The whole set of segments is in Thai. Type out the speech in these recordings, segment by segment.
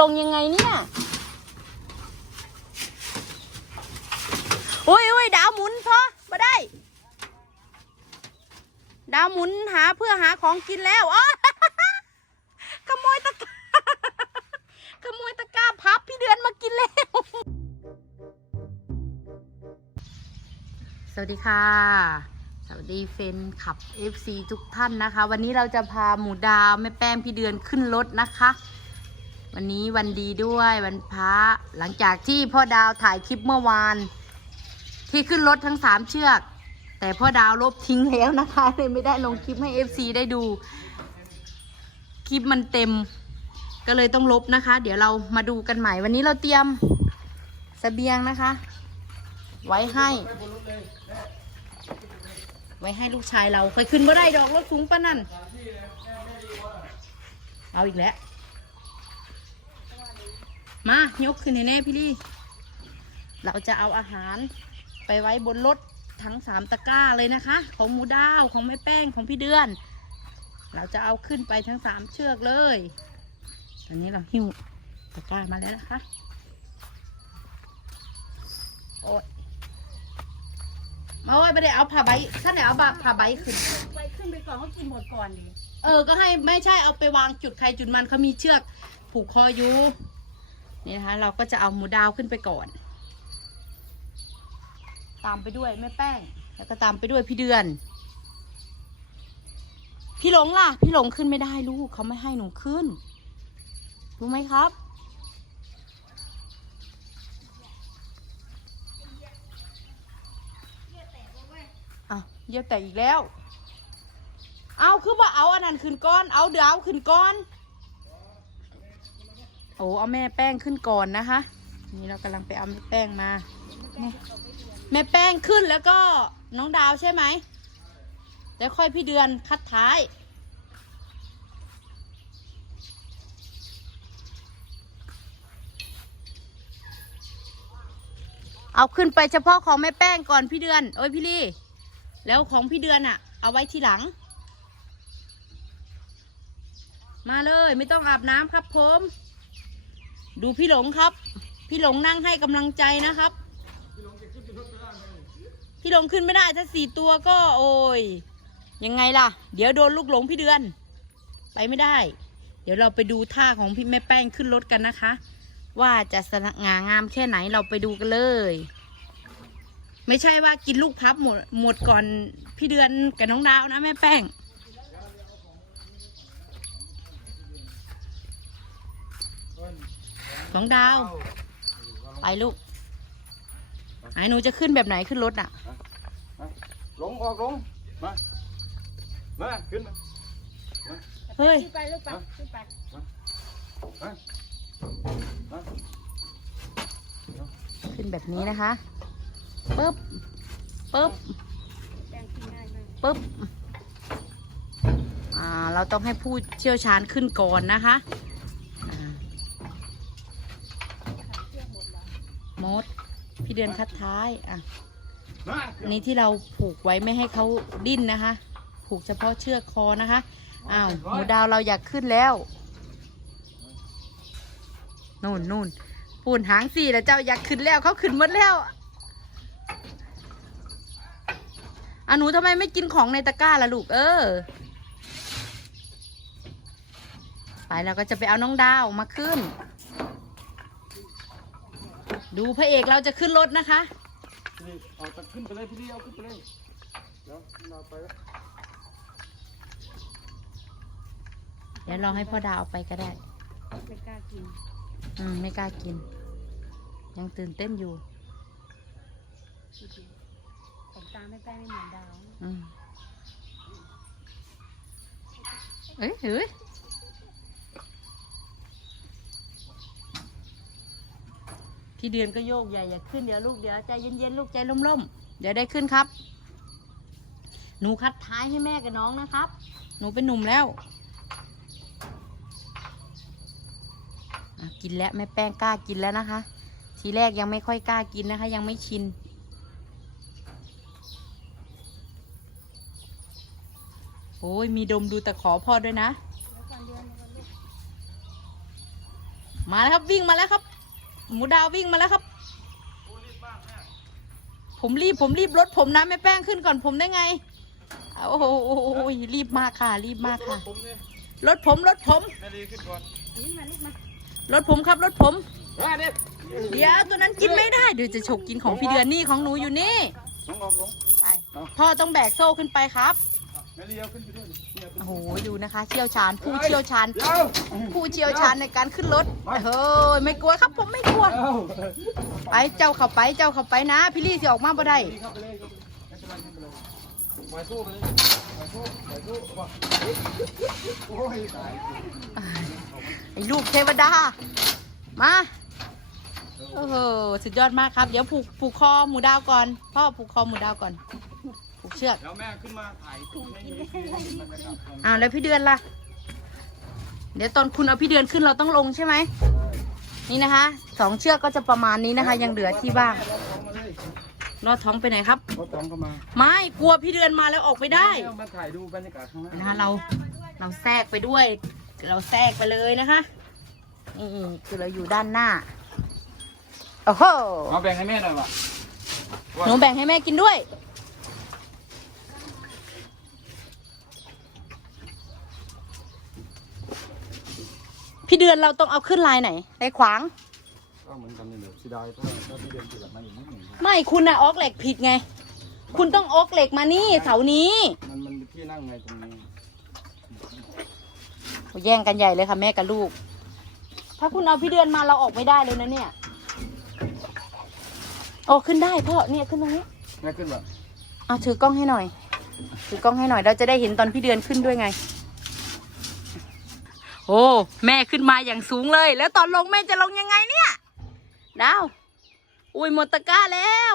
ลงยังไงเนี่ยอุ้ยอุ้ยดาวหมุนพอมาได้ ดาวหมุนหาเพื่อหาของกินแล้วอ๋อขโมยตะกร้าขโมยตะกร้าพับพี่เดือนมากินแล้ว สวัสดีค่ะ สวัสดีเฟนขับ FC ทุกท่านนะคะ วันนี้เราจะพาหมูดาวแม่แป้งพี่เดือนขึ้นรถนะคะ วันนี้วันดีด้วยวันพระหลังจากที่พ่อดาวถ่ายคลิปเมื่อวาน ที่ขึ้นรถทั้งสามเชือก แต่พ่อดาวลบทิ้งแล้วนะคะเลยไม่ได้ลงคลิปให้ FC ได้ดู คลิปมันเต็ม ก็เลยต้องลบนะคะ เดี๋ยวเรามาดูกันใหม่ วันนี้เราเตรียมเสบียงนะคะ ไว้ให้ ไว้ให้ลูกชายเราเคยขึ้นบ่ได้ดอกรถสูงปะนั่นเอาอีกแล้ว มายกขึ้นให้แน่พี่ลี่เราจะเอาอาหารไปไว้บนรถทั้งสามตะกร้าเลยนะคะ ของหมูดาวของแม่แป้งของพี่เดือน เราจะเอาขึ้นไปทั้งสามเชือกเลยตอนนี้เราหิ้วตะกร้ามาแล้วนะคะโอ้ยมาโอ้ยไม่ได้เอาผ้าใบท่านไหนเอาผ้าใบขึ้น ไปขึ้นไปก่อนเขากินหมดก่อนดิเออ ก็ให้ไม่ใช่เอาไปวางจุดใครจุดมันเขามีเชือกผูกคออยู่ นี่นะคะ เราก็จะเอาหมูดาวขึ้นไปก่อน ตามไปด้วยแม่แป้ง แล้วก็ตามไปด้วยพี่เดือน พี่หลงล่ะ พี่หลงขึ้นไม่ได้ลูกเขาไม่ให้หนูขึ้น รู้ไหมครับอะเยี่ยวแตกอีกแล้ว เอาคือว่าเอาอันนั้นขึ้นก้อน เอาเดียวเอาขึ้นก้อน โอ้เอาแม่แป้งขึ้นก่อนนะคะ นี่เรากำลังไปเอาแม่แป้งมาแม่แม่แป้งขึ้นแล้วก็น้องดาวใช่ไหมแล้วค่อยพี่เดือนคัดท้าย เอาขึ้นไปเฉพาะของแม่แป้งก่อนพี่เดือน โอ้ยพี่ลี่ แล้วของพี่เดือนอะเอาไว้ทีหลัง มาเลยไม่ต้องอาบน้ำครับผม ดูพี่หลงครับ พี่หลงนั่งให้กำลังใจนะครับ พี่หลงขึ้นไม่ได้ถ้าสี่ตัวก็โอ้ยยังไงล่ะ เดี๋ยวโดนลูกหลงพี่เดือน ไปไม่ได้ เดี๋ยวเราไปดูท่าของพี่แม่แป้งขึ้นรถกันนะคะ ว่าจะสง่างามแค่ไหนเราไปดูกันเลย ไม่ใช่ว่ากินลูกพับหมดหมดก่อนพี่เดือนกับน้องดาวนะแม่แป้ง น้องดาว ไปลูกไหนหนูจะขึ้นแบบไหนขึ้นรถอะ ลงออกลง มา มา ขึ้นมาเฮ้ยขึ้นไปลูกไปขึ้นไปมามาขึ้นแบบนี้นะคะปึ๊บปึ๊บแป้งกินง่ายมากปึ๊บอ่า เราต้องให้ผู้เชี่ยวชาญขึ้นก่อนนะคะอ่า เชื่อหมดแล้ว มด พี่เดือนคัดท้ายอะมาอันนี้ที่เราผูกไว้ไม่ให้เขาดิ้นนะคะ ผูกเฉพาะเชือกคอนะคะอ้าวหมูดาวเราอยากขึ้นแล้วนู่นนู่นปูนหางสี่แล้วเจ้าอยากขึ้นแล้วเขาขึ้นหมดแล้วอะหนูทำไมไม่กินของในตะกร้าล่ะลูกเออไปเราก็จะไปเอาน้องดาวมาขึ้น ดูพระเอกเราจะขึ้นรถนะคะพี่เอาตะขึ้นไปเลยพี่เอาขึ้นไปเลยเดี๋ยวเราไปแล้วเดี๋ยวลองให้พ่อดาวเอาไปก็ได้ ไม่กล้ากิน อืม ไม่กล้ากิน ยังตื่นเต้นอยู่จริงๆของตาไม่แป้งไม่เหมือนดาว อืมเอ้ยเฮ้ย พี่เดือนก็โยกใหญ่อย่าขึ้นเดี๋ยวลูกเดี๋ยวใจเย็นๆลูกใจล่มๆเดี๋ยวได้ขึ้นครับ หนูคัดท้ายให้แม่กับน้องนะครับ หนูเป็นหนุ่มแล้วกินแล้วแม่แป้งกล้ากินแล้วนะคะ ทีแรกยังไม่ค่อยกล้ากินนะคะ ยังไม่ชินโอ้ยมีดมดูตะขอพ่อด้วยนะ มาแล้วครับวิ่งมาแล้วครับ หมูดาววิ่งมาแล้วครับ ผมรีบผมรีบรถผมนะแม่แป้งขึ้นก่อนผมได้ไง โอ้โหรีบมากค่ะรีบมากค่ะผมเนี่ยรถผมรถผมแม่ลีขึ้นก่อนนี่มาลูกมารถผมครับรถผมมาเด็กเดี๋ยวตัวนั้นกินไม่ได้เดี๋ยวจะฉกกินของพี่เดือนนี่ของหนูอยู่นี่ลงออกลงไปพ่อต้องแบกโซ่ขึ้นไปครับแม่ลีเอาขึ้นไปด้วย ดิเนี่ยขึ้นโอ้โหดูนะคะ เชี่ยวชาญผู้เชี่ยวชาญเดี๋ยวผู้เชี่ยวชาญในการขึ้นรถเฮ้ยไม่กลัวครับผมไม่กลัวเอาไปเจ้าเข้าไปเจ้าเข้าไปนะ พี่ลี่สิออกมาบ่ได้เข้าไปเลยเข้าไปเลยไม่เป็นไรไม่เป็นไรปล่อยสู้ไปเลยปล่อยสู้ปล่อยสู้ว่าโอ้ยตายไอ้ลูกเทวดา มาโอ้โหสุดยอดมากครับ เดี๋ยวผูกผูกคอหมูดาวก่อน พ่อผูกคอหมูดาวก่อนผูกเชือกแล้วแม่ขึ้นมาถ่ายรูปให้ดูให้บรรยากาศตรงอ้าวแล้วพี่เดือนล่ะ เดี๋ยวตอนคุณเอาพี่เดือนขึ้นเราต้องลงใช่ไหมนี่นะคะสองเชือกก็จะประมาณนี้นะคะ ยังเหลือที่บ้างรถท้องมาเลยรอดท้องไปไหนครับรถท้องเข้ามาไม่กลัวพี่เดือนมาแล้วออกไม่ได้เอามาถ่ายดูบรรยากาศข้างหน้านะคะเราเราแทรกไปด้วย เราแทรกไปเลยนะคะนี่คือเราอยู่ด้านหน้าโอ้โหมาแบ่งให้แม่หน่อยวะหนูแบ่งให้แม่กินด้วย พี่เดือนเราต้องเอาขึ้นลายไหนลายขวาง ก็เหมือนกันนี่แหละเสียดายถ้าถ้าพี่เดินติดแบบมาอีกนิดหนึ่งไม่คุณอะออกเหล็กผิดไง คุณต้องออกเหล็กมานี่เสานี้มันมันมีที่นั่งไงตรงนี้โอ้แย่งกันใหญ่เลยค่ะแม่กับลูก ถ้าคุณเอาพี่เดือนมาเราออกไม่ได้เลยนะเนี่ยโอ้ขึ้นได้พ่อเนี่ยขึ้นตรงนี้แม่ขึ้นแบบเอาถือกล้องให้หน่อย ถือกล้องให้หน่อยเราจะได้เห็นตอนพี่เดือนขึ้นด้วยไง โอ้แม่ขึ้นมาอย่างสูงเลย แล้วตอนลงแม่จะลงยังไงเนี่ยดาวอุ้ยหมดตะกร้าแล้ว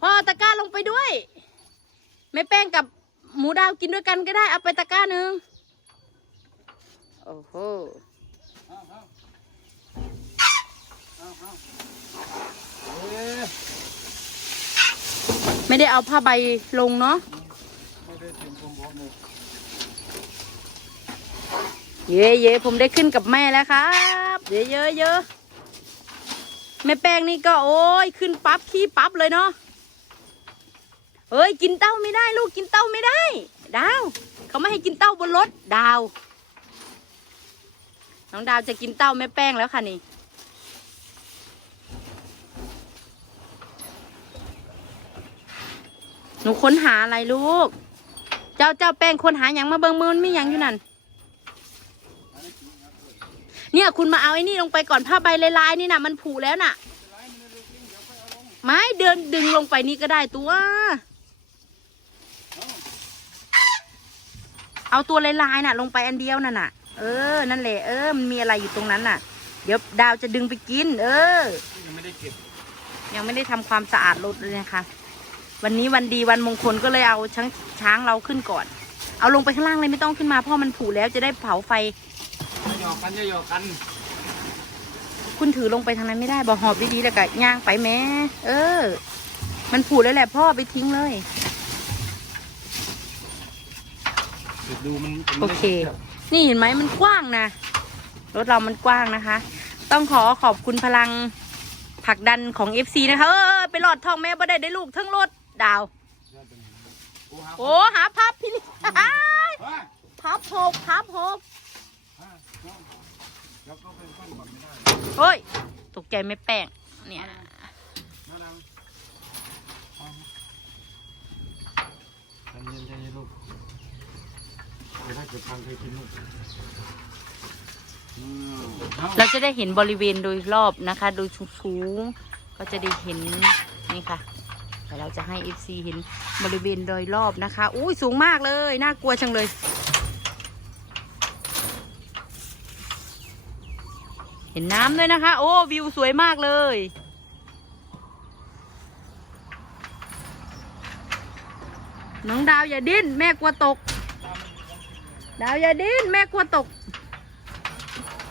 พ่อตะกร้าลงไปด้วยแม่แป้งกับหมูดาวกินด้วยกันก็ได้เอาไปตะกร้าหนึ่งโอ้โหไม่ได้เอาผ้าใบลงเนาะ เตรียมความพร้อมเยผมได้ขึ้นกับแม่แล้วครับเยอะเยอะเยอะแม่แป้งนี่ก็โอ้ยขึ้นปั๊บขี้ปั๊บเลยเนาะเฮ้ยกินเต้าไม่ได้ลูกกินเต้าไม่ได้ ดาว เขาไม่ให้กินเต้าบนรถดาว น้องดาวจะกินเต้าแม่แป้งแล้วค่ะนี่หนูค้นหาอะไรลูก เจ้าเจ้าแป้งค้นหาอย่างมาเบิงมือมันมีอย่างอยู่นั่น เนี่ยคุณมาเอาไอ้นี่ลงไปก่อนผ้าใบลายๆนี่นะมันผุแล้วน่ะ ไม้เดินดึงลงไปนี่ก็ได้ตัว เอาตัวลายๆน่ะ ลงไปอันเดียวน่ะน่ะ เออ นั่นแหละ เออ มันมีอะไรอยู่ตรงนั้นน่ะ เดี๋ยวดาวจะดึงไปกิน เออ ยังไม่ได้เก็บ ยังไม่ได้ทำความสะอาดรถเลยนะคะ วันนี้วันดีวันมงคลก็เลยเอาช้างช้างเราขึ้นก่อน เอาลงไปข้างล่างเลยไม่ต้องขึ้นมาเพราะมันผุแล้วจะได้เผาไฟ อย่าหยอกกันอย่าหยอกกันคุณถือลงไปทางนั้นไม่ได้บอกหอบดีๆแล้วก็ย่างไปแม่เออ มันผุแล้วแหละพ่อไปทิ้งเลย เดี๋ยวดูมันมันโอไม่ได้เคก็บนี่เห็นไหมมันกว้างนะรถเรามันกว้างนะคะ ต้องขอขอบคุณพลังผลักดันของ FC นะคะเออไปหลอดทองแม่บ่ได้ได้ลูกทั้งรถดาว โอ้หาโอ้หาพับพี่ลิฮะพับหกพับหกฮะ แล้วก็เป็นก้อนก่อนไม่ได้เฮ้ย ตกใจไม่แป้ง เนี่ยน่าดังเอาใจเย็นใจเย็นลูกเดี๋ยวถ้าเกิดพังเคยกินลูกอืมเอาเราจะได้เห็นบริเวณโดยรอบนะคะ โดยสูงๆก็จะได้เห็นนี่ค่ะแต่เราจะให้ FC เห็นบริเวณโดยรอบนะคะ อุ้ยสูงมากเลย น่ากลัวจังเลย เห็นน้ำด้วยนะคะ โอ้วิวสวยมากเลย น้องดาวอย่าดิ้น แม่กลัวตก ดาวอย่าดิ้น แม่กลัวตก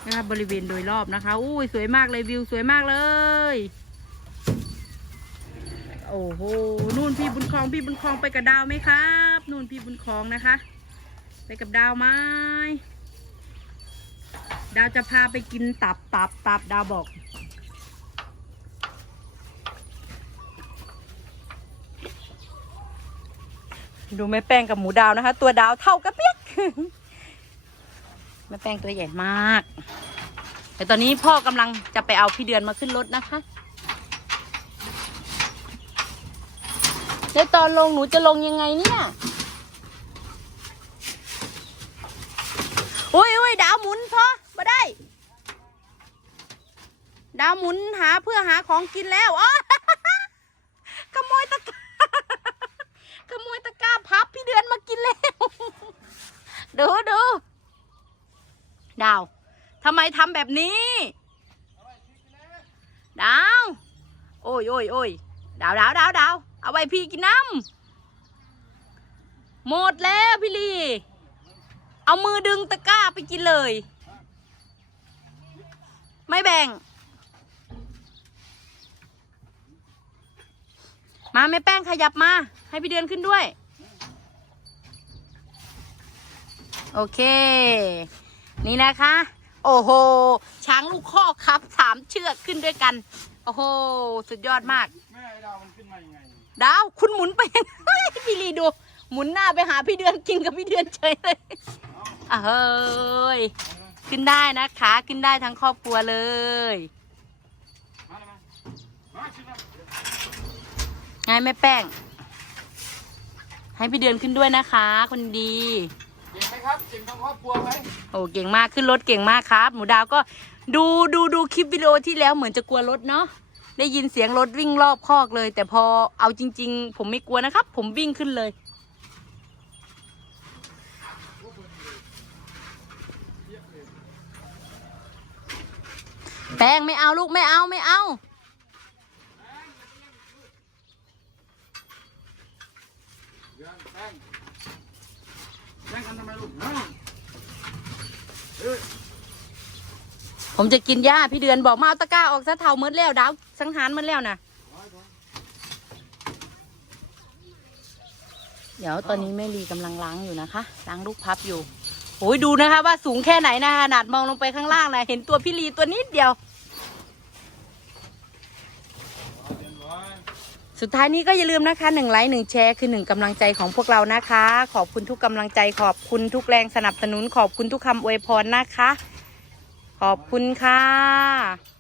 นะคะบริเวณโดยรอบนะคะอุ้ยสวยมากเลยวิวสวยมากเลย โอ้โหนู่นพี่บุญคลองพี่บุญคลองไปกับดาวไหมครับ นู่นพี่บุญคลองนะคะ ไปกับดาวไหม ดาวจะพาไปกินตับตับตับดาวบอกดูแม่แป้งกับหมูดาวนะคะ ตัวดาวเท่ากระเปียกแม่แป้งตัวใหญ่มาก แต่ตอนนี้พ่อกำลังจะไปเอาพี่เดือนมาขึ้นรถนะคะแล้วตอนลงหนูจะลงยังไงเนี่ยโอ้ยโอ้ยดาวหมุนพอ ดาวหมุนหาเพื่อหาของกินแล้วอ๋อขโมยตะกร้าขโมยตะกร้าพับพี่เดือนมากินแล้วดูดูดาวทำไมทำแบบนี้ ดาว โอ้ยโอ้ยโอ้ยดาวดาวดาวดาวเอาไว้พี่กินน้ำหมดแล้วพี่ลี เอามือดึงตะกร้าไปกินเลย ไม่แบ่ง มาแม่แป้งขยับมา ให้พี่เดือนขึ้นด้วย โอเค นี่นะคะ โอ้โห ช้างลูกข้อกครับสามเชือกขึ้นด้วยกัน โอ้โห สุดยอดมาก แม่ไอ้ดาวมันขึ้นมายังไงดาว คุณหมุนไปพี่ลีดู หมุนหน้าไปหาพี่เดือนกินกับพี่เดือนเฉยเลยอะเฮ้ย ขึ้นได้นะคะ ขึ้นได้ทั้งครอบครัวเลย มาเลยมามาขึ้นมา ไงแม่แป้ง ให้พี่เดือนขึ้นด้วยนะคะ คนดี เก่งไหมครับเก่งทั้งครอบครัวไหมโอ้เก่งมากขึ้นรถเก่งมากครับ หมูดาวก็ดูดูดูคลิปวิดีโอที่แล้วเหมือนจะกลัวรถเนาะได้ยินเสียงรถวิ่งรอบคอกเลย แต่พอเอาจริง ๆ ผมไม่กลัวนะครับ ผมวิ่งขึ้นเลย แป้งไม่เอาลูกไม่เอาไม่เอา เดือนแป้ง แป้งกันทำไมลูกฮะเอ้ยผมจะกินหญ้าพี่เดือนบอกมาเอาตะกร้าออกซะเท่ามืดแล้วดาวสังหารเมืดแล้วนะเดี๋ยวตอนนี้แม่ลีกำลังล้างอยู่นะคะล้างลูกพับอยู่โอ้ยดูนะคะว่าสูงแค่ไหนนะขนาดมองลงไปข้างล่างนะเห็นตัวพี่ลีตัวนิดเดียว สุดท้ายนี้ก็อย่าลืมนะคะหนึ่งไลค์หนึ่งแชร์คือหนึ่งกำลังใจของพวกเรานะคะ ขอบคุณทุกกำลังใจขอบคุณทุกแรงสนับสนุน ขอบคุณทุกคำอวยพรนะคะ ขอบคุณค่ะ